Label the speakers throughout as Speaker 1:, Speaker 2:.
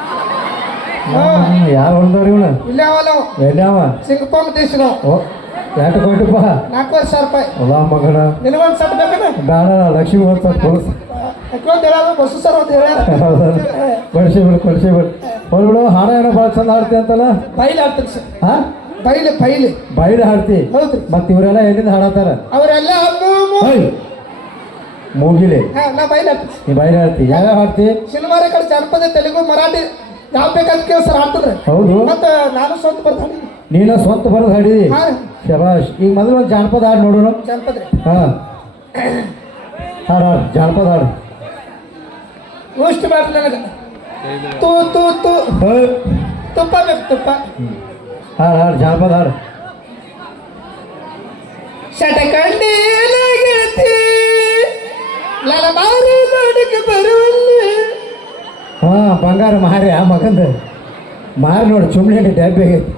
Speaker 1: ಯಾರು ಹೊಲ್ದವ್ರಿ ಇವನು
Speaker 2: ಇಲ್ಲ ಅವಲ್ಲ
Speaker 1: ಎಲ್ಲಾವ
Speaker 2: ಸಿಂಗಪಂಗ್ ದೇಶ ನಾವು
Speaker 1: ಓ ರೂಪಾಯಿ
Speaker 2: ನಾಲ್ಕೂವರೆ ಸಾವಿರ ರೂಪಾಯಿ.
Speaker 1: ಅಲ್ಲ ಮಗನ.
Speaker 2: ನಿನಗೊಂದು ಸಟ್ ಬೇಕನ?
Speaker 1: ಬೇಡ ಲಕ್ಷ್ಮಿ ಹೊಲ್ತ ಕೊಡ್ಸ
Speaker 2: ಬಸ್ಸು ಸರ್ ಹೇಳ್ಯಾರ
Speaker 1: ಕೊಡ್ಸಿ ಬಿಡು ಕೊಡ್ಸಿ ಬಿಡು. ಹೋಗ್ಬಿಡು ಹಾಡ ಏನೋ ಭಾಳ ಚಂದ ಹಾಡ್ತಿ ಅಂತಲ್ಲ?
Speaker 2: ಬೈಲಿ ಸರ್.
Speaker 1: ಹಾ?
Speaker 2: ಬೈಲಿ ಬೈಲಿ.
Speaker 1: ಬೈಲಿ ಹಾಡ್ತಿ?
Speaker 2: ಹೌದು
Speaker 1: ಮತ್ ಇವರೆಲ್ಲ ಎಲ್ಲಿಂದ ಹಾಡತ್ತಾರ
Speaker 2: ಅವರೆಲ್ಲ
Speaker 1: ಮೂಗಿಲಿ.
Speaker 2: ಹಾ ನಾ ಬೈಲಿ ಆಡ್ತೀನಿ
Speaker 1: ನೀ ಬೈಲಿ ಹಾಡ್ತಿ. ಯಾವ್ಯಾವ ಹಾಡ್ತಿ?
Speaker 2: ಸಿನಿಮಾರ ಕಡೆ ಜನಪದ ತೆಲುಗು ಮರಾಠಿ. ಯಾವ ಬೇಕಾದ ಕೇಳಿ ಸರ್ ಆಡ್ತದ್ರಿ
Speaker 1: ಹೌದು.
Speaker 2: ಮತ್ತೆ ನಾನು ಸ್ವಂತ ಬರ್ತಾನೆ
Speaker 1: ನೀನು ಸ್ವಂತ ಬರೋದು ಹಾಡಿ
Speaker 2: ಹಾ.
Speaker 1: ಶಬಾಷ್ ಈಗ ಮೊದಲು ಒಂದು ಜಾನಪದ ಹಾಡು ನೋಡೋಣ.
Speaker 2: ಜಾನಪದ ರೀ.
Speaker 1: ಹಾ. ಹಾಡು ಹಾಡು ಜಾನಪದ ಹಾಡು.
Speaker 2: ಅಷ್ಟು ಮಾಡ್ಲಿ ನನಗೆ. ತೂ ತೂ ತೂ.
Speaker 1: ಹೈ.
Speaker 2: ತುಪ್ಪ ಬೇಕು ತುಪ್ಪ.
Speaker 1: ಹಾಡು ಹಾಡು ಜಾನಪದ ಹಾಡು.
Speaker 2: ಶಟಕಂಡೀಲ ಗೆಳತಿ ಲಲಮಾರಿ ನೋಡಕ್ಕೆ ಬರುವಲ್ಲಿ
Speaker 1: ಹಾ ಬಂಗಾರ ಮಾರಿ ಆ ಮಗಂದ. ಮಾರಿ ನೋಡಿ ಚುಮ್ನೆ ಡಬ್ಬಿ ಆಗೈತಿ.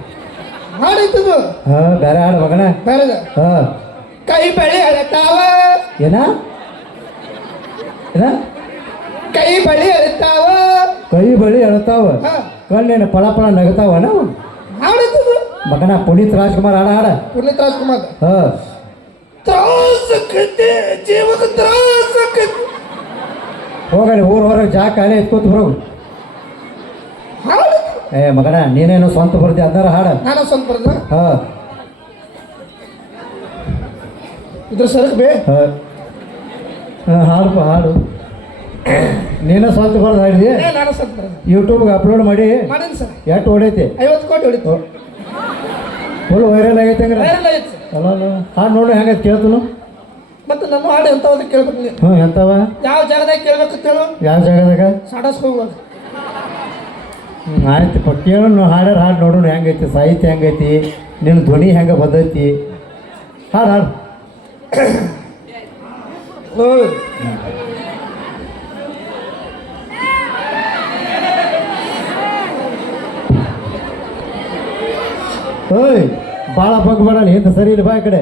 Speaker 2: ಹಾಡಿದ್ದು
Speaker 1: ಹಾ ಬೇರೆ ಹಾಡು ಮಗನ.
Speaker 2: ಬೇರೆ
Speaker 1: ಹಾ.
Speaker 2: ಕೈ ಬಳಿ ಅಳತಾವ.
Speaker 1: ಏನ? ಏನ?
Speaker 2: ಕೈ ಬಳಿ ಅಳತಾವ.
Speaker 1: ಕೈ ಬಳಿ
Speaker 2: ಅಳತಾವ.
Speaker 1: ಕಣ್ಣೇನು ಪಳ ಪಳ ನಗತಾವ ನಾವು
Speaker 2: ಹಾಡಿದ್ದು
Speaker 1: ಮಗನ ಪುನೀತ್ ರಾಜ್ಕುಮಾರ್ ಹಾಡ ಹಾಡ.
Speaker 2: ಪುನೀತ್ ರಾಜ್ಕುಮಾರ್.
Speaker 1: ಹಾ.
Speaker 2: ತ್ರಾಸಕತೆ ಜೀವಕ್ಕೆ ತ್ರಾಸಕತೆ
Speaker 1: ಹೋಗಲಿ ಊರು ಹೊರಗೆ ಜಾ ಖಾಲಿ ಎತ್ಕೋತ ಬರೋ
Speaker 2: ಹಾಡಿದ್ದು
Speaker 1: ಏ ಮಗನ ನೀನೇನು ಸ್ವಂತ ಬರ್ದಿ ಅದರ ಹಾಡ.
Speaker 2: ನಾನು ಸ್ವಲ್ಪ ಬರ್ದ
Speaker 1: ಹಾ.
Speaker 2: ಇದ್ರ ಸರಕ್ ಬೇ.
Speaker 1: ಹಾ. ಹಾ, ಹಾಡಪ್ಪ ಹಾಡು. ನೀನ ಸ್ವಂತ ಬರ್ದು ಹಾಡಿದಿ?
Speaker 2: ನಾನು ಬರ್ದ
Speaker 1: ಯೂಟ್ಯೂಬ್ಗೆ ಅಪ್ಲೋಡ್ ಮಾಡಿ.
Speaker 2: ಮಾಡೀನಿ ಸರ್?
Speaker 1: ಎಷ್ಟು ಹೊಡೈತಿ?
Speaker 2: ಐವತ್ತು ಕೋಟಿ ಹೊಡಿತು.
Speaker 1: ಫುಲ್ ವೈರಲ್ ಆಗೈತೆ ಹಂಗ್ರೆ. ಹಾಡು ನೋಡು ಹೆಂಗೈತೆ ಕೇಳ್ತನು?
Speaker 2: ಮತ್ತೆ ನನ್ನ ಹಾಡು ಎಂಥವ್ದು ಕೇಳ್ಬೇಕು ನೀವು
Speaker 1: ಹ್ಞೂ ಎಂತವ?
Speaker 2: ಯಾವ ಜಾಗದಾಗ ಕೇಳ್ಬೇಕು ಕೇಳು.
Speaker 1: ಯಾವ ಜಾಗದಾಗ?
Speaker 2: ಸಾಡಸ್
Speaker 1: ಹ್ಞೂ ಆಯ್ತು ಕೇಳೋಣ ಹಾಡ್ಯಾರ ಹಾಡು ನೋಡೋಣ ಹೆಂಗೈತಿ ಸಾಹಿತ್ಯ ಹೆಂಗೈತಿ ನಿನ್ನ ಧ್ವನಿ ಹೆಂಗೆ ಬಂದೈತಿ. ಹಾಡು ಹಾಡು. ಓಯ್ ಭಾಳ ಬಗ್ಬೇಡ ಏನು ಸರಿ ಇಲ್ಲ ಬಾ ಈ ಕಡೆ.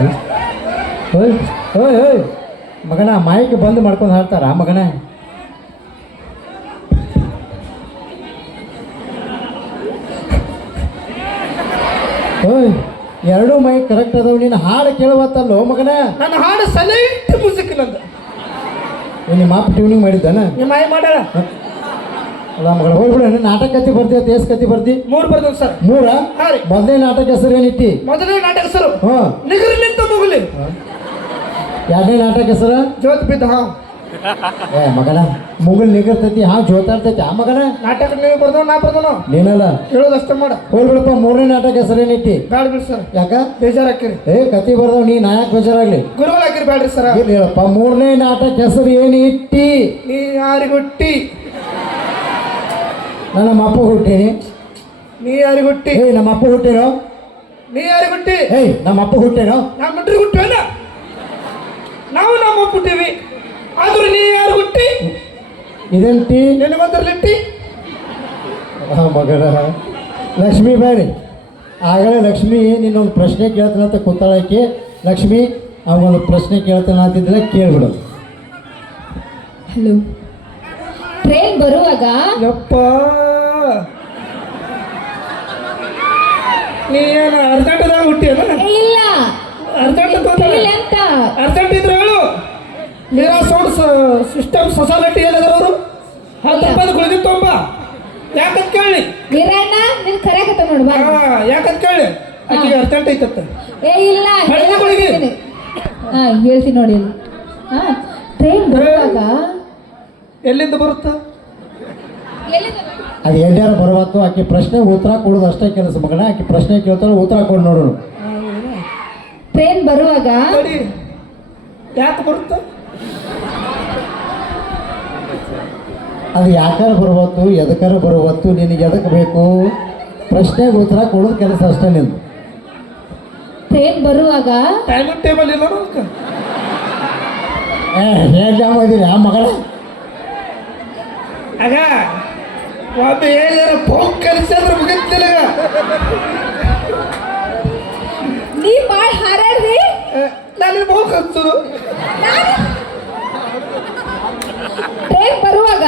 Speaker 1: ಓಯ್ ಓಯ್ ಓಯ್ ಮಗನ ಮೈಕ್ ಬಂದ್ ಮಾಡ್ಕೊಂಡು ಹಾಡ್ತಾರ ಮಗನ? ಓಯ್ ಎರಡೂ ಮೈಕ್ ಕರೆಕ್ಟ್ ಅದಾವ ನೀನು ಹಾಡು ಕೇಳುವತ್ತಲ್ಲೋ ಮಗನ?
Speaker 2: ನನ್ನ ಹಾಡು ಸಲೈಟ್ ಮ್ಯೂಸಿಕ್ ನಂದು.
Speaker 1: ನಿಮ್ಮ ಮಾಪ್ ಟ್ಯೂನಿಂಗ್ ಮಾಡಿದ್ದಾನ?
Speaker 2: ನಿಮ್ಮ ಮಾಡ್ಯಾರ?
Speaker 1: ಅಲ್ಲ ಮಗಳ ಹೋಗ್ಬಿಡ ನಾಟಕ ಕತ್ತಿ ಬರ್ತಿ ದೇಶ ಕತಿ ಬರ್ತಿ?
Speaker 2: ಮೂರ್ ಬರ್ತೀವಿ ಸರ್.
Speaker 1: ಮೂರ? ಮೊದಲೇ ನಾಟಕ ಹೆಸರು ಏನಿಟ್ಟಿ
Speaker 2: ಮೊದಲನೇ ನಾಟಕ ಹೆಸರು.
Speaker 1: ಹ್ಞೂ
Speaker 2: ನಿಗರ್ಲಿಂತ ಮುಗಲಿ.
Speaker 1: ಎರಡನೇ ನಾಟಕ ಹೆಸರು?
Speaker 2: ಜೋತ್ ಬಿದ್ದ ಹಾಂ.
Speaker 1: ಏ ಮಗನ ಮುಗುಲ್ ನಿಗರ್ತೈತಿ ಹಾ ಜೋತಾಡ್ತೈತಿ ಆ ಮಗನ
Speaker 2: ನಾಟಕ ನೀವು ಬರ್ದವ್ ನಾ ಬರ್ದವ
Speaker 1: ನೀನಲ್ಲ?
Speaker 2: ಹೇಳೋದಷ್ಟೇ ಮಾಡ.
Speaker 1: ಹೋಗ್ಬಿಡಪ್ಪ ಮೂರನೇ ನಾಟಕ ಹೆಸರೇನಿಟ್ಟಿ
Speaker 2: ಬ್ಯಾಡ ಬಿಡಿ ಸರ್.
Speaker 1: ಯಾಕ?
Speaker 2: ಬೇಜಾರಾಕಿರಿ.
Speaker 1: ಏ ಕತಿ ಬರ್ದವ್ ನೀ ನಾಯಕ್ ಬೇಜಾರಾಗ್ಲಿ.
Speaker 2: ಗುರುಗಳು ಹಾಕಿರಿ ಬ್ಯಾಡ್ರಿ ಸರ್.
Speaker 1: ಹೇಳಪ್ಪ ಮೂರನೇ ನಾಟಕ ಹೆಸರು ಏನಿಟ್ಟಿ
Speaker 2: ನೀ ಯಾರಿಗೊಟ್ಟಿ?
Speaker 1: ನಾನು ನಮ್ಮ ಅಪ್ಪ ಹುಟ್ಟೀನಿ
Speaker 2: ನೀ ಯಾರಿಗೊಟ್ಟಿ
Speaker 1: ಏಯ್ ನಮ್ಮ ಅಪ್ಪ ಹುಟ್ಟೇನೋ
Speaker 2: ನೀ ಯಾರಿಗೊಟ್ಟಿ
Speaker 1: ಏಯ್ ನಮ್ಮ ಅಪ್ಪ ಹುಟ್ಟೇನೋ
Speaker 2: ನಮ್ಮ ಬಿಟ್ರಿ ಹುಟ್ಟಿವೇನ ನಾವು ನಮ್ಮ ಹುಟ್ಟಿವಿ ಆದ್ರೂ ನೀ ಯಾರು ಹುಟ್ಟಿ?
Speaker 1: ಇದೇನ್ ಟೀ
Speaker 2: ನಿನಗೊಂದರ್ಲಿಟ್ಟಿ
Speaker 1: ಆ ಮಗನ. ಲಕ್ಷ್ಮಿ ಬೇಡಿ. ಆಗಲೇ ಲಕ್ಷ್ಮಿ ನೀನೊಂದು ಪ್ರಶ್ನೆ ಕೇಳ್ತಾನಂತ ಕೂತಾಳಕ್ಕೆ. ಲಕ್ಷ್ಮಿ ಅವನೊಂದು ಪ್ರಶ್ನೆ ಕೇಳ್ತಾನೆ ಅಂತಿದ್ರೆ ಕೇಳ್ಬಿಡು.
Speaker 3: ಹಲೋ ಟ್ರೈನ್ ಬರುವಾಗ
Speaker 2: ಯಪ್ಪ. ನೀ ಏನು ಅರ್ಜೆಂಟದಾಗ ಹುಟ್ಟಿಯಲ್ಲ?
Speaker 3: ಇಲ್ಲ.
Speaker 2: ಅರ್ಜೆಂಟ್ ಅರ್ಜೆಂಟ್ ಇದ್ರೆ ಹೇಳು. ನೀರ ಸೌಂಡ್ ಸಿಸ್ಟಮ್ ಸೊಸಾಲಿಟಿ ಹೇಳಿದ್ರು ಅವರು? ಹತ್ತು ರೂಪಾಯಿ ತೊಂಬ ಯಾಕಂತ ಕೇಳಿ.
Speaker 3: ವೀರಣ್ಣ ನಿನ್ ಕರೆಯಕತ್ತ ನೋಡು ಬಾ.
Speaker 2: ಯಾಕಂತ ಕೇಳಿ. ಆಕೆಗೆ ಅರ್ಜೆಂಟ್ ಐತತ್ತ
Speaker 3: ಏ ಇಲ್ಲ
Speaker 2: ಹೇಳಿ ಗುಳಿಗೆ.
Speaker 3: ಹಾ ಹೇಳ್ತೀನಿ ನೋಡಿ. ಹಾ ಟ್ರೈನ್ ಬರುವಾಗ
Speaker 2: ಎಲ್ಲಿಂದ ಬರುತ್ತಾ?
Speaker 1: ಅದು ಎಲ್ಲಾರು ಬರುವತ್ತು ಆಕೆ ಪ್ರಶ್ನೆ ಉತ್ತರ ಕೊಡೋದು ಅಷ್ಟೇ ಕೆಲಸ ಮಗನ ಆಕೆ ಪ್ರಶ್ನೆ ಕೇಳ್ತಾಳೆ ಉತ್ತರ ಕೊಡು ನೋಡೋಣ.
Speaker 3: ಟ್ರೈನ್ ಬರುವಾಗ
Speaker 2: ಯಾಕೆ ಬರುತ್ತಾ?
Speaker 1: ಅದು ಯಾಕಾರ ಬರುವತ್ತು ಎದಕ್ಕಾರ ಬರುವತ್ತು ನಿನಗೆ ಎದಕ್ಕೆ ಬೇಕು? ಪ್ರಶ್ನೆಗೆ ಉತ್ತರ ಕೊಡೋದು ಕೆಲಸ ಅಷ್ಟೇ ನಿಂದು.
Speaker 3: ಟ್ರೈನ್ ಬರುವಾಗ
Speaker 2: ಟೈಮ್ ಟೇಬಲ್ ಇಲ್ಲ
Speaker 1: ಏ ಇದೀನಿ ಆ ಮಗಳ?
Speaker 2: ಆಗ ಒಬ್ಬ ಏನಾರ ಫೋನ್ ಕಲಿಸಿದ್ರೆ ಮುಗಿತಿಲ್ಲ
Speaker 3: ನೀ ಬಾಳ್ ಹಾರಾಡ್ರಿ
Speaker 2: ನನಗೆ ಫೋನ್ ಹಚ್ಚೋದು
Speaker 3: ಟ್ರೈನ್ ಬರುವಾಗ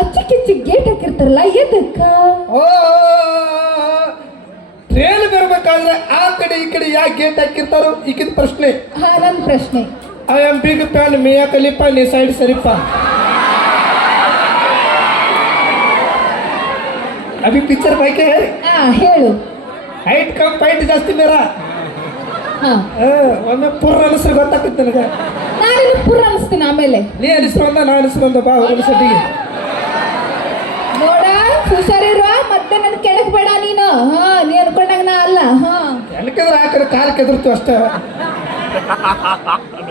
Speaker 3: ಅಚ್ಚಕ್ಕಿಚ್ಚಿ ಗೇಟ್ ಹಾಕಿರ್ತಾರಲ್ಲ ಎದಕ್ಕ?
Speaker 2: ಓ ಟ್ರೇನ್ ಬರ್ಬೇಕಾದ್ರೆ ಆ ಕಡೆ ಈ ಕಡೆ ಯಾಕೆ ಗೇಟ್ ಹಾಕಿರ್ತಾರೋ ಈಗಿನ ಪ್ರಶ್ನೆ.
Speaker 3: ಹಾ ನನ್ನ ಪ್ರಶ್ನೆ.
Speaker 2: I am big fan Mia Khalifa ನೀ ಸೈಡ್ ಸರಿಪ ಅಭಿ ಪಿಕ್ಚರ್ ಬೈಕೆ
Speaker 3: ಹಾ? ಹೇಳು.
Speaker 2: ಹೈಟ್ ಕಮ್ ಫೈಟ್ ಜಾಸ್ತಿ ಮೇರ.
Speaker 3: ಹಾ.
Speaker 2: ಆ, ಒಮ್ಮೆ ಪುರ್ ಅನಿಸ್ರು ಗೊತ್ತಾಗುತ್ತೆ ನನಗೆ.
Speaker 3: ನಾನು ಪುರ ಅನಿಸ್ತೀನಿ ಆಮೇಲೆ.
Speaker 2: ನೀ ಅನಿಸ್ರು ಅಂದ ನಾ ಅನಿಸ್ರು ಬಾ ಹೋಗಲು ಸಟ್ಟಿಗೆ.
Speaker 3: ನೋಡ ಹುಷಾರಿರುವ ಮತ್ತೆ ನನ್ ಕೆಳಕ್ ಬೇಡ ನೀನು. ಹಾ ನೀ ಅನ್ಕೊಂಡಾಗ ನಾ ಅಲ್ಲ. ಹಾ.
Speaker 2: ಎಲ್ಕಂದ್ರೆ ಕಡೆ ಕಾಲು ಕೆದರ್ತು ಅಷ್ಟೇ.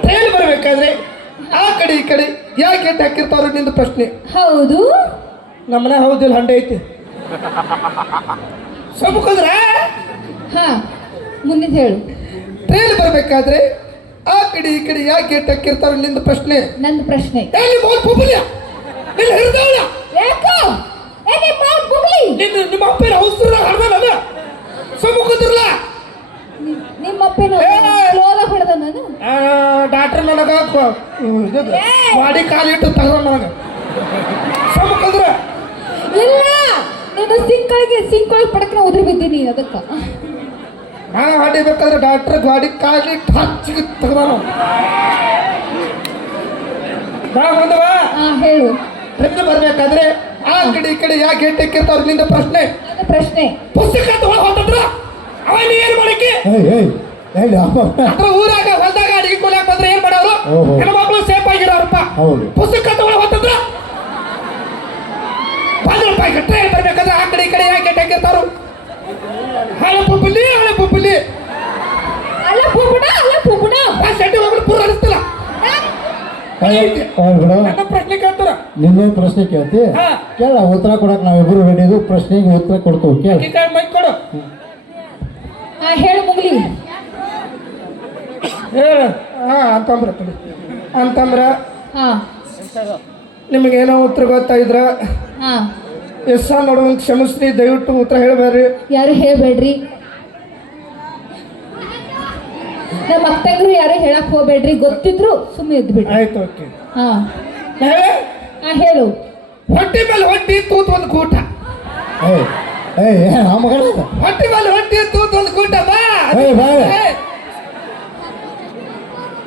Speaker 2: ಟ್ರೈನ್ ಬರಬೇಕಾದ್ರೆ ಆ ಕಡೆ ಈ ಕಡೆ ಯಾಕೆ ಗೇಟ್ ಹಾಕಿರ್ತಾರೋ ನಿಂದು ಪ್ರಶ್ನೆ.
Speaker 3: ಹೌದು.
Speaker 2: ನಮ್ಮನೆ ಹೌದಿಲ್ಲ ಹಂಡೆ ಐತಿ. ಸಬಕಂದ್ರ
Speaker 3: ಹಾ ಮುಂದಿನ ಹೇಳು.
Speaker 2: ಟ್ರೈನ್ ಬರ್ಬೇಕಾದ್ರೆ ಆ ಕಡೆ ಈ ಕಡೆ ಯಾಕೆ ಗೇಟ್ ಹಾಕಿರ್ತಾರೆ ನಿಂದು ಪ್ರಶ್ನೆ.
Speaker 3: ನನ್ನ ಪ್ರಶ್ನೆ.
Speaker 2: ಎಲ್ಲಿ ಬೋಲ್ ಪುಬುಲ್ಯ ನಿನ್ನ ಹಿಡ್ದವಳ
Speaker 3: ಯಾಕೋ? ಎಲ್ಲಿ ಬಾಲ್ ಬುಗ್ಲಿ
Speaker 2: ನಿನ್ನ ನಿಮ್ಮ ಅಪ್ಪನ ಔಷಧ ಹಡ್ದಲ್ಲ ಸಬಕಂದ್ರಲ್ಲ
Speaker 3: ನಿಮ್ಮ ಅಪ್ಪನ ಲೋಲ ಹೊಡೆದ ನಾನು?
Speaker 2: ಡಾಕ್ಟರ್ ನನಗ! ಬಾಡಿ ಕಾಲಿಟ್ಟು ತಗೋ ನನಗ.
Speaker 3: ಸಿಂಕ್ಗಳಿಗೆ ಸಿಂಕ್ಗಳಿಗೆ ಪಡಕ್ನ ಉದುರಿ ಬಿದ್ದೀನಿ ಅದಕ್ಕ
Speaker 2: ನಾ ಹೊಡಿಬೇಕಾದ್ರೆ ಡಾಕ್ಟರ್ ಗಾಡಿ ಕಾಲಿ ಹಚ್ಚಿಗೆ ತಗದಾನ ಬಾ ಮುಂದವ
Speaker 3: ಹಾ ಹೇಳು.
Speaker 2: ಟ್ರಿಪ್ ಬರ್ಬೇಕಾದ್ರೆ ಆ ಕಡೆ ಈ ಕಡೆ ಯಾಕೆ ಗೇಟ್ ಹಾಕಿರ್ತಾರ ನಿಂದ ಪ್ರಶ್ನೆ.
Speaker 3: ಅದು ಪ್ರಶ್ನೆ.
Speaker 2: ಪುಸ್ತಕ ತಗೊಳ ಹೊಂಟದ್ರ? ಅವ ನೀ ಏನ್ ಮಾಡಕ್ಕೆ?
Speaker 1: ಏಯ್ ಏಯ್ ಹೇಳಿ ಅಪ್ಪ.
Speaker 2: ಅದ್ರ ಊರಾಗ ಹೊಲ್ದಾಗ ಅಡಿಗೆ ಕೊಲಾಕ್ ಬಂದ್ರೆ ಏನ್ ಮಾಡೋರು. ಹೆಣ್ಮಕ್ಳು ಸೇಫ್ ಆಗಿರೋರಪ್ಪ.
Speaker 1: ಹೌದು.
Speaker 2: ಪುಸ್ತಕ ತಗೊಳ ಹೊಂಟದ್ರ? ಬಂದ್ರ ರೂಪಾಯಿ ಟ್ರೈನ್ ಬರ್ಬೇಕಾದ್ರೆ ಆ ಕಡೆ ಈ ಕಡೆ ಯಾಕೆ ಹಾಕಿರ್ತಾರು ಹಳೆ ಪುಪ್ಪಲ್ಲಿ ಹಳೆ ಪುಪ್ಪಲ್ಲಿ
Speaker 3: ಹಳೆ ಪುಪ್ಪಣ ಹಳೆ ಪುಪ್ಪಣ
Speaker 2: ಆ ಶೆಟ್ಟಿ ಹೋಗ್ಬಿಟ್ಟು ಪೂರ ಅನಿಸ್ತಲ್ಲ. ನನ್ನ ಪ್ರಶ್ನೆ ಕೇಳ್ತಾರ?
Speaker 1: ನಿನ್ನೊಂದು ಪ್ರಶ್ನೆ ಕೇಳ್ತಿ.
Speaker 2: ಹಾ.
Speaker 1: ಕೇಳ ಉತ್ತರ ಕೊಡಕ್ ನಾವಿಬ್ರು ಹೇಳಿದ್ರು ಪ್ರಶ್ನೆಗೆ ಉತ್ತರ ಕೊಡ್ತೀವಿ ಕೇಳ.
Speaker 2: ಮೈಕ್ ಕೊಡು.
Speaker 3: ಹಾ ಹೇಳು ಮುಗ್ಲಿ.
Speaker 2: ಹೇಳ. ಹಾ ಅಂತಂದ್ರ ತಡಿ. ಅಂತಂದ್ರ
Speaker 3: ಹಾ.
Speaker 2: ನಿಮಗೇನೋ ಉತ್ತರ ಗೊತ್ತಾಗಿದ್ರ
Speaker 3: ಹಾ.
Speaker 2: ಎಸ್ ನೋಡುವಂತ ಕ್ಷಮಿಸ್ರಿ ದಯವಿಟ್ಟು ಉತ್ತರ ಹೇಳಬೇಡ್ರಿ.
Speaker 3: ಯಾರು ಹೇಳ್ಬೇಡ್ರಿ? ನಮ್ಮ ಅಕ್ಕಂಗ್ರು ಯಾರು ಹೇಳಕ್ ಹೋಗ್ಬೇಡ್ರಿ? ಗೊತ್ತಿದ್ರು ಸುಮ್ಮನೆ ಇದ್ದು
Speaker 2: ಆಯ್ತು ಓಕೆ.
Speaker 3: ಹಾ.
Speaker 2: ಹೇಳಿ?
Speaker 3: ಹಾ ಹೇಳು.
Speaker 2: ಹೊಟ್ಟಿ ಮೇಲೆ ಹೊಟ್ಟಿ ತೂತ್ ಒಂದು ಕೂಟ.
Speaker 1: ಏಯ್ ಏಯ್ ಏ ಆ ಮಗಳ
Speaker 2: ಹೊಟ್ಟಿ ಮೇಲೆ ಹೊಟ್ಟಿ ತೂತ್ ಒಂದು ಕೂಟ ಬಾ.
Speaker 1: ಏಯ್, ಬಾ.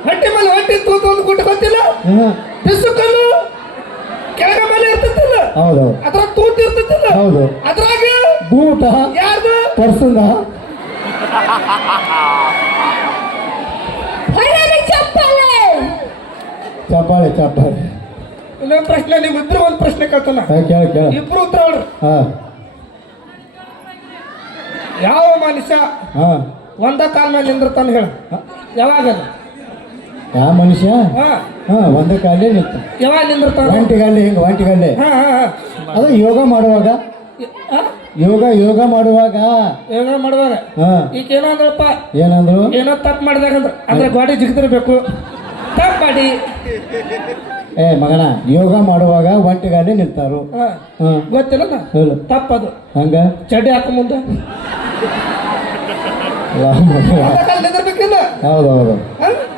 Speaker 2: ಹೊಟ್ಟಿ ಮೇಲೆ ಹೊಟ್ಟಿ ತೂತ್ ಒಂದು ಕೂಟ ಗೊತ್ತಿಲ್ಲ?
Speaker 1: ಹ್ಞೂ
Speaker 2: ಬಿಸು ಕಲ್ಲು? ಕೆಳಗ ಮೇಲೆ ಇರ್ತೈತಿಲ್ಲ?
Speaker 1: ಹೌದು.
Speaker 2: ಅದ್ರಾಗ ತೂತ್ ಇರ್ತೈತಿಲ್ಲ?
Speaker 1: ಹೌದು.
Speaker 2: ಅದ್ರಾಗ?
Speaker 1: ಬೂಟ
Speaker 2: ಯಾರ್ದು?
Speaker 1: ಪರ್ಸಂದ
Speaker 3: ಚಪ್ಪಾಳೆ.
Speaker 1: ಚಪ್ಪಾಳೆ
Speaker 2: ಇನ್ನೊಂದು ಪ್ರಶ್ನೆ ನಿಮ್ಮಿಬ್ರು ಒಂದು ಪ್ರಶ್ನೆ ಕೇಳ್ತಾನ
Speaker 1: ಕೇಳ ಕೇಳ.
Speaker 2: ಇಬ್ರು ಉತ್ತರ ಹೇಳ್ರಿ.
Speaker 1: ಹಾ.
Speaker 2: ಯಾವ ಮನುಷ್ಯ
Speaker 1: ಹಾ.
Speaker 2: ಒಂದ ಕಾಲ ಮೇಲೆ ನಿಂದಿರ್ತಾನೆ ಹೇಳ. ಯಾವಾಗ
Speaker 1: ಯಾವ ಮನುಷ್ಯ?
Speaker 2: ಹಾ.
Speaker 1: ಒಂದ ಕಾಲೇ ನಿಂತ.
Speaker 2: ಯಾವಾಗ ನಿಂದಿರ್ತಾನ?
Speaker 1: ಹಿಂಗ ಒಂಟಿಗಲ್ಲೆ
Speaker 2: ಹಾ ಹಾ ಹಾ.
Speaker 1: ಅದು ಯೋಗ ಮಾಡುವಾಗ?
Speaker 2: ಆ?
Speaker 1: ಯೋಗ ಯೋಗ ಮಾಡುವಾಗ?
Speaker 2: ಯೋಗ ಮಾಡುವಾಗ?
Speaker 1: ಹಾ.
Speaker 2: ಈಗ ಏನಂದ್ರಪ್ಪ
Speaker 1: ಏನಂದ್ರು?
Speaker 2: ಏನೋ ತಪ್ಪು ಮಾಡಿದಾಗಂದ್ರ. ಅಂದ್ರೆ ಗಾಡಿ ಜಿಗಿದಿರ್ಬೇಕು. ತಪ್ಪು ಮಾಡಿ.
Speaker 1: ಏ ಮಗನ ಯೋಗ ಮಾಡುವಾಗ ಒಂಟಿಗಾಲೆ ನಿಂತಾರು.
Speaker 2: ಗೊತ್ತಿಲ್ಲ? ತಪ್ಪದು.
Speaker 1: ಹಂಗ?
Speaker 2: ಚಡ್ಡಿ ಹಾಕ ಮುಂದೆ.
Speaker 1: ವಾ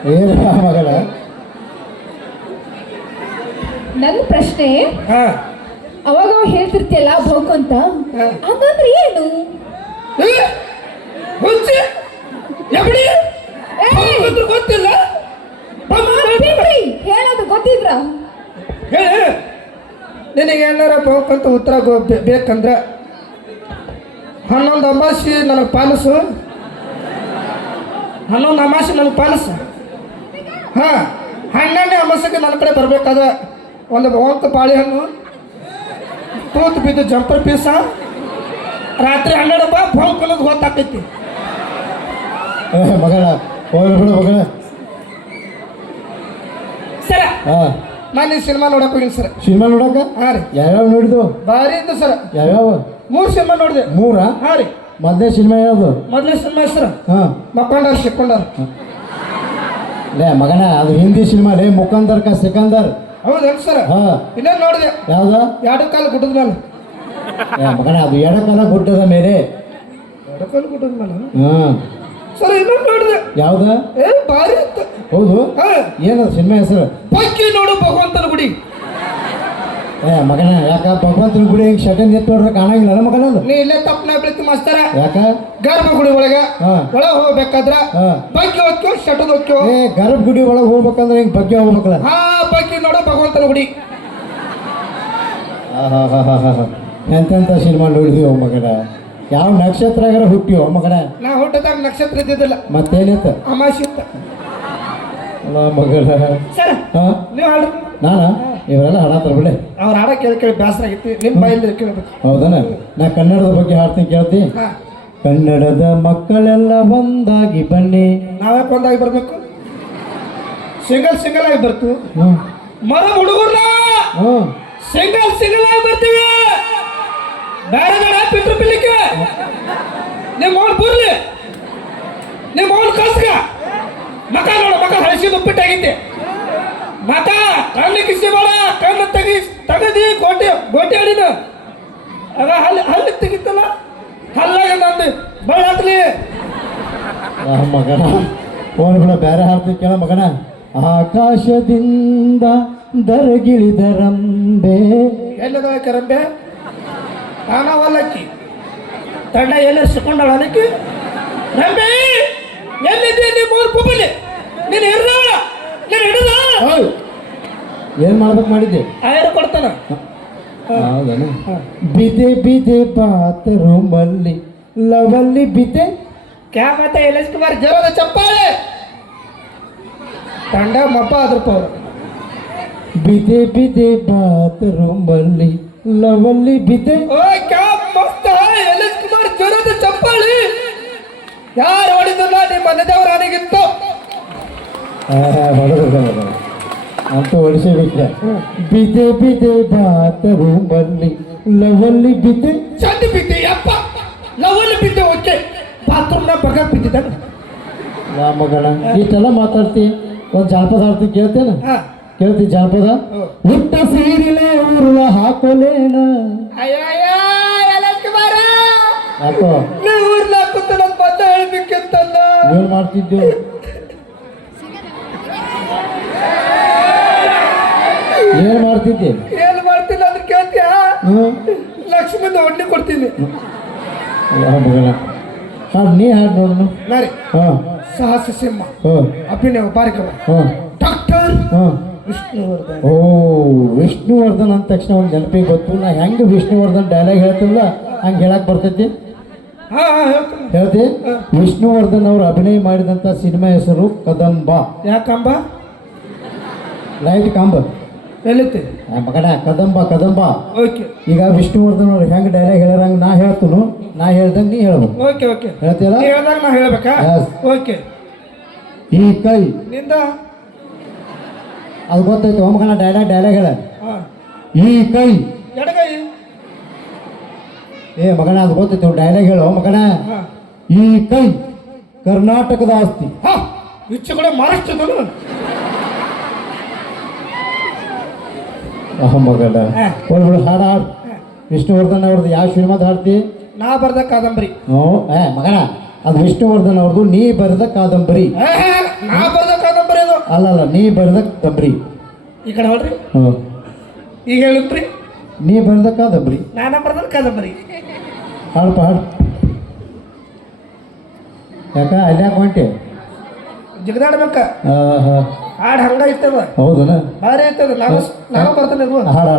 Speaker 1: ಏನು ಮಗಳ?
Speaker 3: ನನ್ನ ಪ್ರಶ್ನೆ
Speaker 2: ಹಾ
Speaker 3: ಅವಾಗ ಅವಾಗ ಹೇಳ್ತಿರ್ತಿಯಲ್ಲ ಭೋಕ್ ಅಂತ? ಹಂಗಂದ್ರೆ ಏನು?
Speaker 2: ಏ? ಹುಚ್ಚಿ ಎಬಡಿ! ಗೊತ್ತು ಗೊತ್ತಿಲ್ಲ. ಬಂದು-
Speaker 3: ಬಿಡ್ರಿ, ಹೇಳೋದು ಗೊತ್ತಿದ್ರ?
Speaker 2: ಹೇಳಿ ನಿನಗೆ ಏನಾರ ಬೇಕಂತ ಉತ್ತರ ಗೊ- ಬೇ- ಬೇಕಂದ್ರ? ಹನ್ನೊಂದು ಅಮಾಸಿ ನನಗೆ ಪಾಲಿಸು. ಹನ್ನೊಂದು ಅಮಾಸಿ ನನಗೆ ಪಾಲಿಸು. ಹಾಂ ಹನ್ನೊಂದನೇ ಅಮಾಸಕ್ಕೆ ನನ್ನ ಕಡೆ ಬರಬೇಕಾದ ಒಂದು ಒಂತ ಪಾಳಿ ಹಣ್ಣು ತೂತು ಬಿದ್ದು ಜಂಪರ್ ಪೀಸ ರಾತ್ರಿ ಹನ್ನೆರಡು ಬಾ ಫೋನ್ ಕಲೋದು ಗೊತ್ತಾಕೈತಿ
Speaker 1: ಮಗಳ ಮಗಳ
Speaker 2: ಸರ
Speaker 1: ಹಾ.
Speaker 2: ನಾನು ಈ ಸಿನಿಮಾ ನೋಡಕ್ ಹೋಗಿನಿ ಸರ್.
Speaker 1: ಸಿನಿಮಾ ನೋಡಕ?
Speaker 2: ಹಾ ರೀ.
Speaker 1: ಯಾವ್ಯಾವ ನೋಡಿದ್ವು
Speaker 2: ಭಾರಿ ಇತ್ತು ಸರ್.
Speaker 1: ಯಾವ್ಯಾವ?
Speaker 2: ಮೂರು ಸಿನಿಮಾ ನೋಡಿದೆ.
Speaker 1: ಮೂರಾ?
Speaker 2: ಹಾ ರೀ.
Speaker 1: ಮೊದಲೇ ಸಿನಿಮಾ ಯಾವುದು?
Speaker 2: ಮೊದಲನೇ ಸಿನಿಮಾ ಸರ್.
Speaker 1: ಹಾ.
Speaker 2: ಮಕ್ಕೊಂಡಾರ ಸಿಕ್ಕೊಂಡಾರ
Speaker 1: ಲೇ ಮಗನ ಅದು ಹಿಂದಿ ಸಿನಿಮಾ ಲೇ ಮುಖಂದರ್ ಕ ಸಿಕಂದರ್.
Speaker 2: ಹೌದೇನು ಸರ್.
Speaker 1: ಹಾ.
Speaker 2: ಇನ್ನೇನು ನೋಡಿದೆ?
Speaker 1: ಯಾವ್ದ?
Speaker 2: ಎರಡು ಕಾಲ ಗುಡ್ಡದ ಮೇಲೆ.
Speaker 1: ಏ ಮಗನ ಅದು ಎಡಕಾಲ ಗುಡ್ಡದ ಮೇಲೆ.
Speaker 2: ಎರಡು ಕಾಲ ಗುಡ್ಡದ ಮೇಲೆ?
Speaker 1: ಹಾಂ.
Speaker 2: ಸರ್ ಇನ್ನೊಂದು ನೋಡಿದೆ.
Speaker 1: ಯಾವ್ದ?
Speaker 2: ಏ ಭಾರಿ ಇತ್ತು.
Speaker 1: ಹೌದು?
Speaker 2: ಹಾಂ.
Speaker 1: ಏನದು ಸಿನಿಮಾ ಹೆಸರು?
Speaker 2: ಪಕ್ಕಿ ನೋಡು ಭಗವಂತನ ಗುಡಿ.
Speaker 1: ಏ ಮಗನ ಯಾಕ ಭಗವಂತನ ಗುಡಿ ಹಿಂಗೆ ಶಟನ್ ಎತ್ತು ನೋಡ್ರೆ ಕಾಣಂಗಿಲ್ಲ ಮಗನ
Speaker 2: ನೀ ಇಲ್ಲೇ ತಪ್ಪನ ಬೆಳಿತು ಮಾಸ್ತರ.
Speaker 1: ಯಾಕ?
Speaker 2: ಗರ್ಭಗುಡಿ ಒಳಗ
Speaker 1: ಹಾ.
Speaker 2: ಒಳಗೆ ಹೋಗ್ಬೇಕಾದ್ರ
Speaker 1: ಹಾ.
Speaker 2: ಬಗ್ಗೆ ಹೋಗ್ಯೋ ಶಟದ ಹೋಗ್ಯೋ
Speaker 1: ಏ ಗರ್ಭ ಗುಡಿ ಒಳಗೆ ಹೋಗ್ಬೇಕಂದ್ರೆ ಹಿಂಗ್ ಬಗ್ಗೆ ಹೋಗ್ಬೇಕಲ್ಲ.
Speaker 2: ಹಾ ಬಗ್ಗೆ ನೋಡು ಭಗವಂತನ ಗುಡಿ.
Speaker 1: ಎಂತೆಂಥ ಸಿನಿಮಾ ನೋಡಿದೀವ ಮಗನ? ಯಾವ ನಕ್ಷತ್ರಗಾರ ಹುಟ್ಟಿಯೋ ಮಗನ?
Speaker 2: ನಾ ಹುಟ್ಟದಾಗ ನಕ್ಷತ್ರ ಇದ್ದಿದ್ದಿಲ್ಲ.
Speaker 1: ಮತ್ತೇನಿತ್ತ
Speaker 2: ಅಮಾಶಿ ಇತ್ತ.
Speaker 1: ಅಲ್ಲ ಮಗನ.
Speaker 2: ಸರ್
Speaker 1: ಹಾ?
Speaker 2: ನೀವು ಹಾಡ್ರಿ
Speaker 1: ನಾನ? ಇವರೆಲ್ಲ ಹಣ ಬಿಡಿ
Speaker 2: ಅವ್ರ ಹಾಡ ಕೇಳಿ ಕೇಳಿ ಬೇಸರ ಆಗಿತ್ತು ನಿಮ್ಮ ಬಾಯಲ್ಲಿ ಕೇಳಬೇಕು
Speaker 1: ಹೌದನ? ನಾ ಕನ್ನಡದ ಬಗ್ಗೆ ಹಾಡ್ತೀನಿ ಕೇಳ್ತಿ? ಕನ್ನಡದ ಮಕ್ಕಳೆಲ್ಲ ಒಂದಾಗಿ ಬನ್ನಿ.
Speaker 2: ನಾವೇ ಒಂದಾಗಿ ಬರ್ಬೇಕು? ಸಿಂಗಲ್ ಸಿಂಗಲ್ ಆಗಿ ಬರ್ತು ಮರ ಹುಡುಗರ್ನ
Speaker 1: ಹ್ಞೂ
Speaker 2: ಸಿಂಗಲ್ ಸಿಂಗಲ್ ಆಗಿ ಬರ್ತೀವಿ. ಬೇರೆ ಬೇರೆ ಪಿತೃ ಪಿಲಿಕ್ಕೆ ನಿಮ್ಮ ಅವ್ನು ಬರ್ಲಿ. ನಿಮ್ಮ ಅವ್ನು ಕಳ್ಸ್ಕ ಮಕ ನೋಡು ಮಕ ಹಳಸಿದ ಉಪ್ಪಿಟ್ಟಾಗಿದ್ದೆ. ಮಕ ಕಣ್ಣು ಕಿಸಿ ಬೇಡ ಕಣ್ಣು ತೆಗಿ ತೆಗದಿ ಗೋಟಿ ಗೋಟಿ ಆಡಿದ ಅದ ಹಲ್ಲಿ ಹಲ್ಲಿ ತೆಗಿತಲ್ಲ? ಹಲ್ಲಾಗ ನಂದು ಬಳ
Speaker 1: ಆ ಮಗನ ಓನ್ ಬಿಡ ಬೇರೆ ಹಾಡ್ತೀನಿ ಕೇಳ ಮಗನ. ಆಕಾಶದಿಂದ ದರಗಿಳಿದ ರಂಬೆ.
Speaker 2: ಎಲ್ಲದ ಕರಂಬೆ ನಾನವಲ್ಲಕ್ಕಿ ತಂಡ ಎಲ್ಲ ಸಿಕ್ಕೊಂಡಳ ಅದಕ್ಕೆ? ರಂಬೆ ಎಲ್ಲಿದ್ದೆ ನೀ ಮೂರು ಪುಬಲಿ ನೀನು ನೀನು ಹಿಡಿದ
Speaker 1: ಓಯ್ ಏನ್ ಮಾಡ್ಬೇಕು ಮಾಡಿದ್ದೆ?
Speaker 2: ಆಯ್ರು ಕೊಡ್ತಾನ.
Speaker 1: ಹೌದನ? ಬಿದೆ ಬಿದೆ ಬಾತ್ರೂಮಲ್ಲಿ ಲವಲ್ಲಿ ಬಿದೆ.
Speaker 2: ಕ್ಯಾ ಮತ್ತೆ ಎಲೆಸ್ ಕುಮಾರ್ ಜರದ ಚಪ್ಪಾಳೆ. ತಂಡ ಮಪ್ಪ ಅದ್ರ ಪವರ್
Speaker 1: ಬಿದೆ ಬಿದೆ ಬಾತ್ರೂಮಲ್ಲಿ ಲವಲ್ಲಿ ಬಿದೆ.
Speaker 2: ಓ ಕ್ಯಾ ಮಸ್ತ್ ಎಲೆಸ್ ಕುಮಾರ್ ಜರದ ಚಪ್ಪಾಳೆ. ಯಾರು ಹೊಡೆದಲ್ಲ ನಿಮ್ಮ ಮನೆದೇವರ ನನಗಿತ್ತು
Speaker 1: ಅಂತ ಹೊಡಿಸಬೇಕಿಲ್ಲ ಬಿದೆ ಬಿದೆ ಬಾತ್ರೂಮಲ್ಲಿ ಲವಲ್ಲಿ ಬಿದ್ದೆ
Speaker 2: ಚಂದ ಬಿದ್ದೆ ಅಪ್ಪ. ಲವಲ್ಲಿ ಬಿದ್ದೆ ಓಕೆ. ಬಾತ್ರೂಮ್ನ ಬಗ ಬಿದ್ದಿದ್ದ.
Speaker 1: ನಾ ಮಗಳ ಇಷ್ಟೆಲ್ಲ ಮಾತಾಡ್ತಿ ಒಂದು ಜಾಪದ ಆಡ್ತಿ ಕೇಳ್ತೇನ? ಕೇಳ್ತಿ ಜಾಪದ? ಹುಟ್ಟ ಸೀರಿಲೆ ಊರು ಹಾಕೋಲೇನ? ಯಾಕೋ?
Speaker 2: ಊರ್ಲ ಕೂತು ಬಂದ ಹೇಳ್ಬೇಕಿತ್ತಲ್ಲ.
Speaker 1: ಏನ್ ಮಾಡ್ತಿದ್ದೆ ಏನ್ ಮಾಡ್ತಿದ್ದೆ
Speaker 2: ಏನ್ ಮಾಡ್ತಿಲ್ಲ ಅಂದ್ರೆ ಕೇಳ್ತೀಯ? ಲಕ್ಷ್ಮಿ ಒಡ್ಲಿ ಕೊಡ್ತೀನಿ.
Speaker 1: ಹಾಡ್ ನೀ ಹಾಡು ನೋಡೋಣ
Speaker 2: ನಾರಿ
Speaker 1: ಹಾಂ.
Speaker 2: ಸಾಹಸ ಸಿಂಹ
Speaker 1: ಹಾಂ.
Speaker 2: ಅಭಿನಯ
Speaker 1: ಹಾಂ.
Speaker 2: ಡಾಕ್ಟರ್
Speaker 1: ಹಾಂ.
Speaker 2: ವಿಷ್ಣುವರ್ಧನ್.
Speaker 1: ಓ ವಿಷ್ಣುವರ್ಧನ್ ಅಂದ ತಕ್ಷಣ ಒಂದು ನೆನಪಿಗೆ ಗೊತ್ತು ನಾ ಹೆಂಗೆ ವಿಷ್ಣುವರ್ಧನ್ ಡೈಲಾಗ್ ಹೇಳ್ತಿಲ್ಲ ಹಂಗೆ ಹೇಳಕ್ ಬರ್ತೈತಿ? ಹೇಳ್ತಿ? ವಿಷ್ಣುವರ್ಧನ್ ಅವರು ಅಭಿನಯ ಮಾಡಿದಂಥ ಸಿನಿಮಾ ಹೆಸರು ಕದಂಬ.
Speaker 2: ಯಾಕಂಬ?
Speaker 1: ಲೈಟ್ ಕಾಂಬ. ಆ ಮಗನ ಕದಂಬ ಕದಂಬ.
Speaker 2: ಓಕೆ.
Speaker 1: ಈಗ ವಿಷ್ಣುವರ್ಧನ್ ಅವ್ರು ಹೆಂಗೆ ಡೈಲಾಗ್ ಹೇಳ್ಯಾರಂಗ ನಾ ಹೇಳ್ತನು ನಾ ಹೇಳ್ದಂಗೆ ನೀ ಹೇಳ್ಬೇಕು.
Speaker 2: Okay okay.
Speaker 1: ಹೇಳ್ತೀಯಲ್ಲ?
Speaker 2: ನೀ ಹೇಳ್ದಾಗ ನಾ ಹೇಳ್ಬೇಕಾ?
Speaker 1: Yes.
Speaker 2: ಓಕೆ.
Speaker 1: ಈ ಕೈ.
Speaker 2: ನಿಂದ?
Speaker 1: ಅದು ಗೊತ್ತಾಯ್ತು ಓ ಮಗನ ಡೈಲಾಗ್ ಡೈಲಾಗ್ ಹೇಳ.
Speaker 2: ಹಾ.
Speaker 1: ಈ ಕೈ.
Speaker 2: ಎಡಗೈ
Speaker 1: ಏ ಮಗಣ ಅದು ಗೊತ್ತೈತೆ ಡೈಲಾಗ್ ಹೇಳು ಮಗಣ
Speaker 2: ಹಾ.
Speaker 1: ಈ ಕೈ ಕರ್ನಾಟಕದ ಆಸ್ತಿ.
Speaker 2: ಹಾ. ಇಚ್ಚು ಕೂಡ ಮಹಾರಾಷ್ಟ್ರದನು
Speaker 1: ಮಗನ
Speaker 2: ಹಾ.
Speaker 1: ಹೋಗ್ಬಿಡು ಹಾಡು ಹಾಡು ವಿಷ್ಣುವರ್ಧನ್ ಅವ್ರದ್ದು ಯಾವ ಸಿನಿಮಾದ ಹಾಡ್ತಿ?
Speaker 2: ನಾ ಬರ್ದ ಕಾದಂಬರಿ.
Speaker 1: ಹ್ಞೂ. ಏ ಮಗನ ಅದು ವಿಷ್ಣುವರ್ಧನ್ ಅವ್ರದ್ದು ನೀ ಬರೆದ ಕಾದಂಬರಿ.
Speaker 2: ನಾ ಬರ್ದ ಕಾದಂಬರಿ ಅದು.
Speaker 1: ಅಲ್ಲಲ್ಲ ನೀ ಬರೆದ ಕಾದಂಬರಿ.
Speaker 2: ಈ ಕಡೆ ಹೊಡ್ರಿ
Speaker 1: ಹ್ಞೂ.
Speaker 2: ಈಗ ಹೇಳಿದ್ರಿ
Speaker 1: ನೀ ಬರೆದ ಕಾದಂಬರಿ.
Speaker 2: ನಾನ ಬರ್ದ ಕಾದಂಬರಿ.
Speaker 1: ಹಾಡಪ್ಪ ಹಾಡು. ಯಾಕ ಅಲ್ಯಾಕ ಹೊಂಟಿ?
Speaker 2: ಜಿಗದಾಡ್ಬೇಕ.
Speaker 1: ಆಹಾ.
Speaker 2: ಹಾಡ್ ಹಂಗ ಇರ್ತದ
Speaker 1: ಹೌದನ
Speaker 2: ಭಾರಿ ಇರ್ತದ ನಾನು ನಾನು ಬರ್ತಾನೆ ಇರ್ಬೋದು
Speaker 1: ಹಾಡು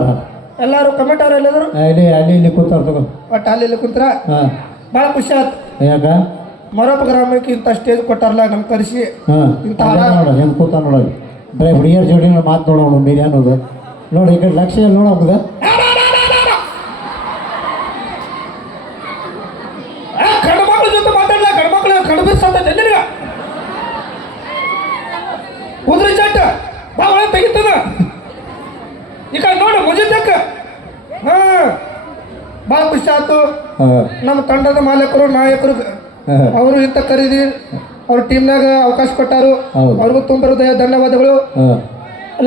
Speaker 2: ಎಲ್ಲಾರು ಕಮೆಂಟ್ ಅವ್ರು ಎಲ್ಲಾದ್ರು?
Speaker 1: ಅಲ್ಲಿ ಅಲ್ಲಿ ಇಲ್ಲಿ ಕೂತಾರ ತಗೋ.
Speaker 2: ಒಟ್ಟು ಅಲ್ಲಿ ಇಲ್ಲಿ ಕೂತ್ರ?
Speaker 1: ಹಾಂ.
Speaker 2: ಭಾಳ ಖುಷಿ ಆಯ್ತು
Speaker 1: ಯಾಕ?
Speaker 2: ಮರೊಬ್ಬ ಗ್ರಾಮಕ್ಕೆ ಇಂಥ ಸ್ಟೇಜ್ ಕೊಟ್ಟಾರಲ್ಲ ನಮ್ ಕರೆಸಿ ಇಂಥ
Speaker 1: ನೋಡ ಹೆಂಗೆ ಕೂತ ನೋಡ ಬರೀ ಹುಡುಗಿಯರ ಜೋಡಿ ಮಾತು ನೋಡೋಣ ಮೀರಿ ಅನ್ನೋದು. ನೋಡಿ ಈ ಕಡೆ ಲಕ್ಷ ನೋಡೋದ
Speaker 2: ಗಂಡು ಮಕ್ಳ ಜೊತೆ ಮಾತಾಡಲ್ಲ ಗಂಡು ಮಕ್ಳು ಕಡಿಮೆ ಸಾಧ್ಯ ನಿನಗ ಕುದುರೆ ಚಾಟ ಬಾ ಒಳಗೆ ತೆಗಿತದ ಭಾಳ ಖುಷಿ ಆಯ್ತು
Speaker 1: ಹಾಂ
Speaker 2: ನಮ್ಮ ತಂಡದ ಮಾಲೀಕರು ನಾಯಕರು ಅವರು ಇಂತ ಖರೀದಿ ಅವ್ರ ಟೀಮ್ನಾಗ ಅವಕಾಶ ಕೊಟ್ಟಾರು. ಅವ್ರಿಗೂ ತುಂಬ ಹೃದಯ ಧನ್ಯವಾದಗಳು.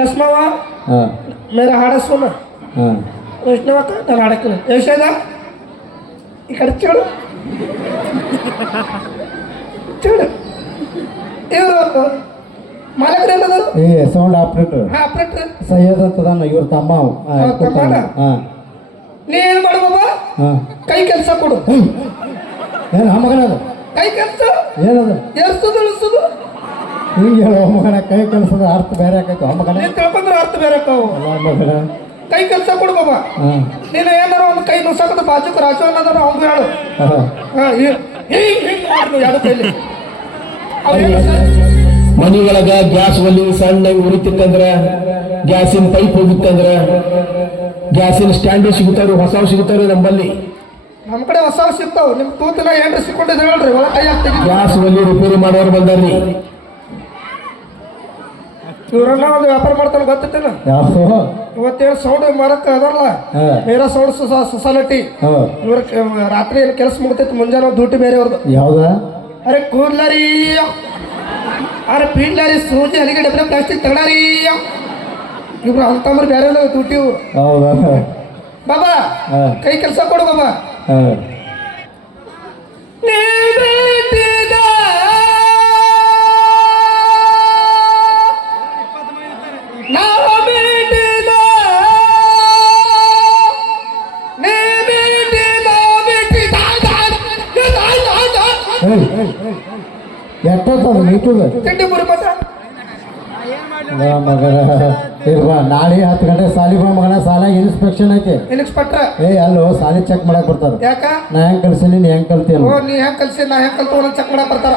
Speaker 1: ಲಕ್ಷ್ಮವ
Speaker 2: ಮೇರೆ
Speaker 1: ಹಾಂ.
Speaker 2: ಮೇರ ಹಾಡಸ್ವನ ವೈಷ್ಣವ ನಾನು ಹಾಡಕ್ಕಿಲ್ಲ. ಯಶದ ಈ ಕಡೆ ಚೇಳು ಚೇಳು ಇವರು ಮಾಲಕರು
Speaker 1: ಏ ಸೌಂಡ್ ಆಪ್ರೇಟರ್
Speaker 2: ಆಪ್ರೇಟರ್
Speaker 1: ಸೈಯದ್ ಅಂತದಾನ ಇವ್ರ ತಮ್ಮ
Speaker 2: ಹಾಂ. ನೀ ಏನು ಮಾಡು ಬಾಬಾ
Speaker 1: ಹಾಂ.
Speaker 2: ಕೈ ಕೆಲಸ ಕೊಡು.
Speaker 1: ಏನು ಆ ಮಗನದು
Speaker 2: ಕೈ ಕೆಲಸ?
Speaker 1: ಏನದು?
Speaker 2: ಎರ್ಸುದು ಇಳಿಸೋದು
Speaker 1: ಹಿಂಗೆ ಹೇಳು ಆ ಮಗನ ಕೈ ಕೆಲಸದ ಅರ್ಥ ಬೇರೆ ಆಕೈತು ಆ ಮಗನ?
Speaker 2: ನೀನು ತಿಳ್ಕೊಂಡ್ರೆ ಅರ್ಥ ಬೇರೆ ಆಕಾವು.
Speaker 1: ಅಲ್ಲ ಮಗನ?
Speaker 2: ಕೈ ಕೆಲಸ ಕೊಡು ಬಾಬಾ
Speaker 1: ಹಾಂ.
Speaker 2: ನೀನು ಏನಾರ ಒಂದು ಕೈ ನುಸಾಕದ ಬಾಜುಕ ರಾಜು ಅನ್ನೋದನ್ನ ಅವ್ನು ಹೇಳು.
Speaker 1: ಹಾಂ.
Speaker 2: ಹಾ ಹಿಂಗ್ ಹಿಂಗ್ ಮಾಡು ಎರಡು ಕೈಲಿ? ಅವ್ರಿಗೆ
Speaker 4: ಮನಿಯೊಳಗ ಗ್ಯಾಸ್ ಒಲಿ ಸಣ್ಣ ಉರಿತಿತ್ತಂದ್ರ ಗ್ಯಾಸಿನ ಪೈಪ್ ಹೋಗಿತ್ತಂದ್ರ ಗ್ಯಾಸಿನ ಸ್ಟ್ಯಾಂಡು ಸಿಗುತ್ತಾರೆ ಹೊಸ ಸಿಗುತ್ತಾರೆ ನಮ್ಮಲ್ಲಿ.
Speaker 2: ನಮ್ಮ ಕಡೆ ಹೊಸ ಸಿಗ್ತಾವ ನಿಮ್ ತೂತಿನ ಏನ್ರಿ ಸಿಕ್ಕೊಂಡಿದ್ರೆ ಹೇಳ್ರಿ ಒಳ ಕೈ ಹಾಕ್ತೀವಿ
Speaker 4: ಗ್ಯಾಸ್ ಒಲಿ ರಿಪೇರಿ ಮಾಡೋರು ಬಂದಾರ್ರಿ.
Speaker 2: ಇವ್ರನ್ನ ಒಂದು ವ್ಯಾಪಾರ ಗೊತ್ತಿತ್ತೇನ
Speaker 1: ಯಾವುದು
Speaker 2: ಇವತ್ತೇನು ಸೌಂಡ್ ಮರಕ್ಕೆ ಅದಲ್ಲ. ಮೇರಾ ಸೌಂಡ್ ಸೊಸೈಟಿ.
Speaker 1: ಹಾಂ.
Speaker 2: ಇವ್ರ ರಾತ್ರಿ ಏನು ಕೆಲಸ ಮುಗ್ತೈತಿ ಮುಂಜಾನೆ ಡ್ಯೂಟಿ ಬೇರೆ ಅವ್ರದ್ದು
Speaker 1: ಯಾವ್ದ?
Speaker 2: ಅರೆ ಕೂದ್ಲಾರಿ ಅರೆ ಪೀಡ್ಲಾರಿ ಸೂಜಿ ಅಲ್ಲಿಗೆ ಡಬ್ರೆ ಪ್ಲಾಸ್ಟಿಕ್ ತಗಡಾರಿ ಇವ್ರು ಅಂತಂದ್ರೆ ಬೇರೆ ಇವ್ರು
Speaker 1: ಹೌದಾ?
Speaker 2: ಬಾಬಾ. ಕೈ ಕೆಲಸ ಕೊಡು ಬಾಬಾ.
Speaker 1: ಎಷ್ಟೊತ್ತದ ಮೀಟುದ
Speaker 2: ತಿಂಡಿ ಪುರಿ ಮಠ
Speaker 1: ಇಲ್ವಾ ನಾಳೆ ಹತ್ತು ಗಂಟೆ ಸಾಲಿ ಬಾ ಮಗನ ಸಾಲಾಗ ಇನ್ಸ್ಪೆಕ್ಷನ್ ಐತಿ.
Speaker 2: ಇನ್ಸ್ಪೆಕ್ಟರ್
Speaker 1: ಏ ಅಲ್ಲೋ ಸಾಲಿ ಚೆಕ್ ಮಾಡಕ್ ಬರ್ತಾರ.
Speaker 2: ಯಾಕ?
Speaker 1: ನಾ ಹೆಂಗ್ ಕಲ್ಸೀನಿ ನೀ ಹೆಂಗ್ ಕಲ್ತೀನ
Speaker 2: ಓ ನೀ ಹೆಂಗ್ ಕಲ್ಸಿ ನಾ ಹೆಂಗ್ ಕಲ್ತು ಚೆಕ್ ಮಾಡಕ್ ಬರ್ತಾರ.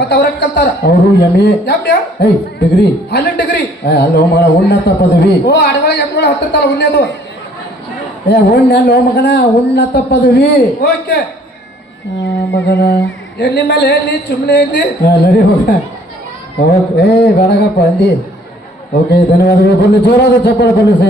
Speaker 2: ಮತ್ತ ಅವ್ರ ಕಲ್ತಾರ?
Speaker 1: ಅವರು ಎಂ
Speaker 2: ಎ
Speaker 1: ಏ ಡಿಗ್ರಿ
Speaker 2: ಹನ್ನೆರಡು ಡಿಗ್ರಿ
Speaker 1: ಏ ಅಲ್ಲೋ ಮಗನ ಉನ್ನತ ಪದವಿ.
Speaker 2: ಓ ಅಡಗಳ ಎಮ್ಗಳ ಹತ್ತಿರ್ತಾರ ಉಣ್ಣದು
Speaker 1: ಏ ಉಣ್ಣ ಅಲ್ಲೋ ಮಗನ ಉನ್ನತ ಪದವಿ.
Speaker 2: ಓಕೆ.
Speaker 1: ಮಗನ.
Speaker 2: ಎಲ್ಲಿ ಮೇಲೆ ಎಲ್ಲಿ ಸುಮ್ಮನೆ ಎಲ್ಲಿ?
Speaker 1: ನಡಿ ಮಗ ಓಕೆ ಏ ಬೇಡಗಪ್ಪ ಅಂದಿ. ಓಕೆ ಧನ್ಯವಾದಗಳು ಬನ್ನಿ ಜೋರಾದ ಚಪ್ಪಳ ಬನ್ನಿ ಸ್ನೇಹಿತರೆ